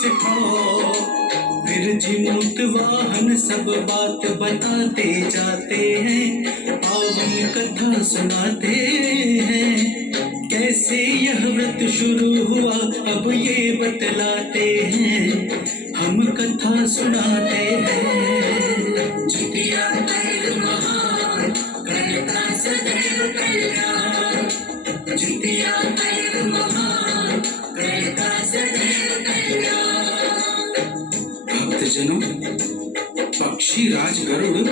सिखाओ। फिर जीमूत वाहन सब बात बताते जाते हैं, पावन कथा सुनाते हैं। कैसे यह व्रत शुरू हुआ अब ये बतलाते हैं, हम कथा सुनाते हैं। जितिया पर्व महान, करता सदैव कल्याण। जितिया पर्व महान, करता सदैव कल्याण। भक्तजनों, पक्षी राज गरुड़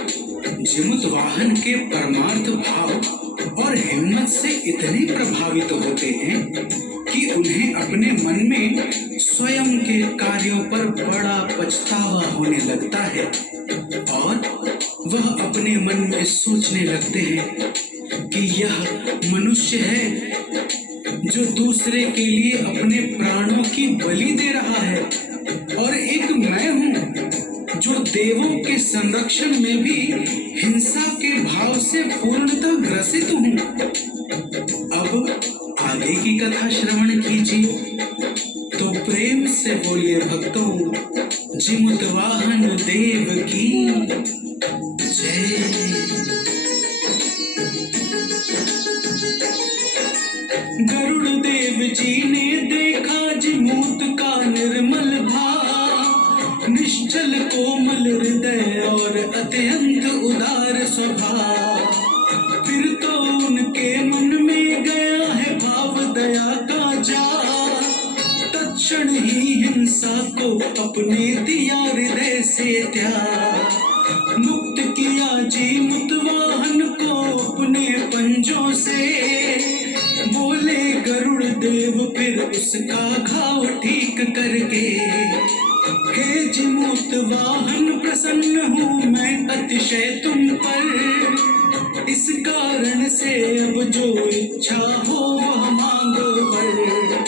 जिमुत वाहन के परमार्थ भाव और हिम्मत से इतने प्रभावित होते हैं कि उन्हें अपने मन में स्वयं के कार्यों पर बड़ा पछतावा होने लगता है और वह अपने मन में सोचने लगते हैं कि यह मनुष्य है जो दूसरे के लिए अपने प्राणों की बलि दे रहा है, और एक मैं हूं जो देवों के संरक्षण में भी हिंसा के भाव से पूर्णतः ग्रसित हूं। अब आगे की कथा श्रवण कीजिए, तो प्रेम से बोलिए भक्तों, जिमुत वाहन देव की जय। गरुड़ देव जी ने देखा जिमूत का निर्मल भाव, निश्चल कोमल हृदय और अत्यंत उदार स्वभाव। फिर तो उनके मन में गया है भाव दया का जाल, तत्क्षण ही हिंसा को अपने दिया हृदय से त्याग। मुक्त किया जीमूत वाहन को अपने पंजों से, बोले गरुड़ देव फिर उसका घाव ठीक करके। हे जिमूत वाहन प्रसन्न हूँ मैं अतिशय तुम पर, इस कारण से अब जो इच्छा हो वह मांगो वर।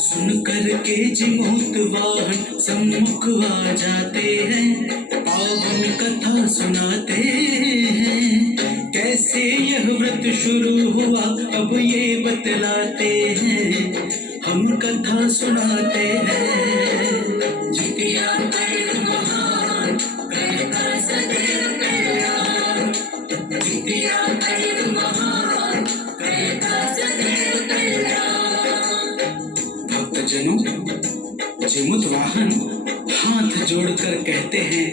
सुन कर के जिमूत वाहन सम्मुख आ जाते हैं, पावन कथा सुनाते हैं। कैसे यह व्रत शुरू हुआ अब ये बतलाते हैं, हम कथा सुनाते हैं। जितिया पर्व महान, करता सदैव कल्याण। जितिया पर्व महान, करता सदैव कल्याण। भक्तजनों, जिमुत वाहन हाथ जोड़कर कहते हैं,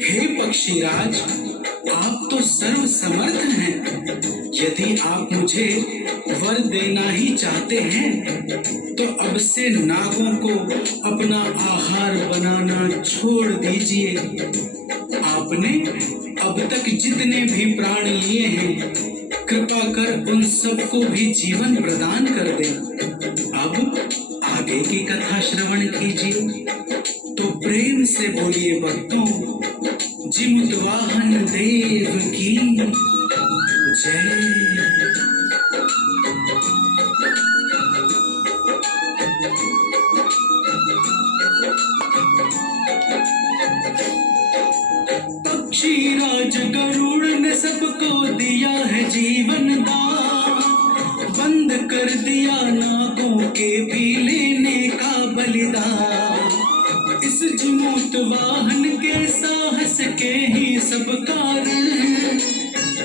हे पक्षीराज, आप तो सर्व समर्थ हैं। यदि आप मुझे वर देना ही चाहते हैं तो अब से नागों को अपना आहार बनाना छोड़ दीजिए। आपने अब तक जितने भी प्राण लिए हैं, कृपा कर उन सबको भी जीवन प्रदान कर दें। अब आगे की कथा श्रवण कीजिए, तो प्रेम से बोलिए भक्तों, जिमुत वाहन देव की जय। पक्षीराज गरुड़ ने सबको दिया है जीवन दान, बंद कर दिया नागों के भी लेने का बलिदान। इस जिमूत वाहन के साहस के ही सब कारण,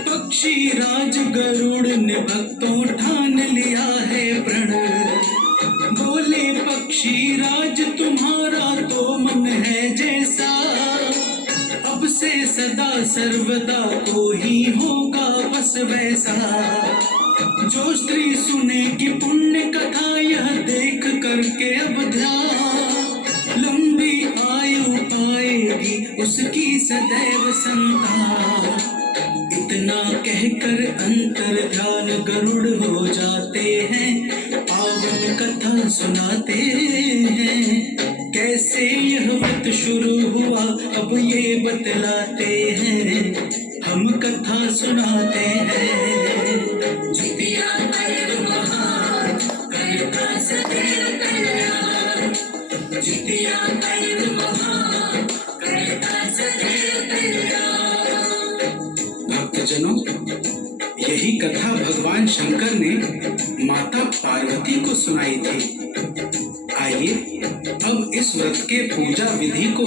पक्षीराज गरुड़ ने भक्तों ठान लिया है प्रण। बोले पक्षीराज तुम्हारा तो मन है जैसा, अब से सदा सर्वदा को ही होगा बस वैसा। जो स्त्री सुनेगी पुण्य कथा यह देख करके अब ध्यान, लंबी आयु पाएगी उसकी सदैव संतान। इतना कहकर अंतर ध्यान गरुड़ हो जाते हैं, पावन कथा सुनाते हैं। कैसे यह व्रत शुरू हुआ अब ये बतलाते हैं, हम कथा सुनाते हैं। जितिया पर्व महान, करता सदैव कल्याण। जितिया पर्व महान, करता सदैव कल्याण। भक्तजनों, यही कथा भगवान शंकर ने माता पार्वती को सुनाई थी। आइए अब इस व्रत के पूजा विधि को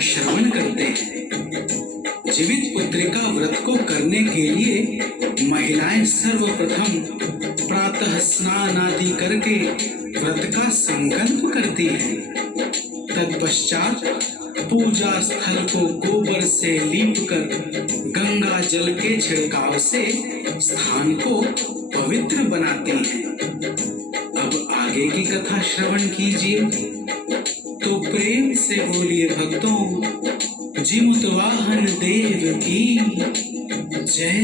श्रवण करते हैं। जीवित पुत्रिका व्रत को करने के लिए महिलाएं सर्वप्रथम प्रातः स्नान आदि करके व्रत का संकल्प करती हैं। तत्पश्चात पूजा स्थल को गोबर से लीपकर गंगा जल के छिड़काव से स्थान को पवित्र बनाती हैं। अब आगे की कथा श्रवण कीजिए तो प्रेम से बोलिए भक्तों, जीमुत वाहन देव की जय।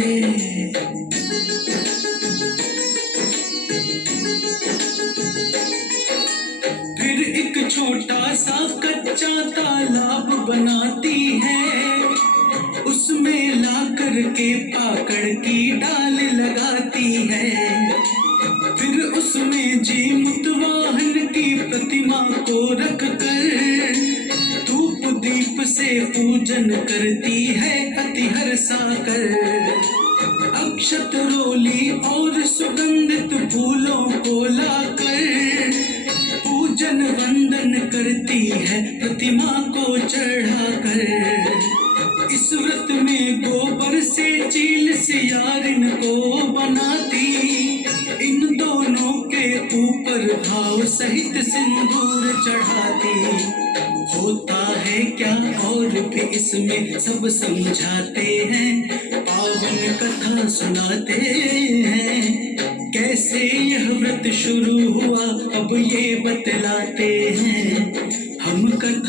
फिर एक छोटा सा कच्चा तालाब बनाती है, उसमें ला कर के पाकड़ की डाल लगाती है। फिर उसमें जीमुत वाहन की प्रतिमा को रख कर धूप दीप से पूजन करती है अति हर्षाकर। अक्षत रोली और सुगंधित फूलों को लाकर पूजन वंदन करती है प्रतिमा को चढ़ाकर। इस व्रत में गोबर से चील सियारिन को बनाती, इन दोनों के ऊपर भाव सहित सिंदूर चढ़ाती। होता है क्या और भी इसमें सब समझाते हैं, पावन कथा सुनाते हैं। कैसे यह व्रत शुरू हुआ अब ये बतलाते हैं हम कथा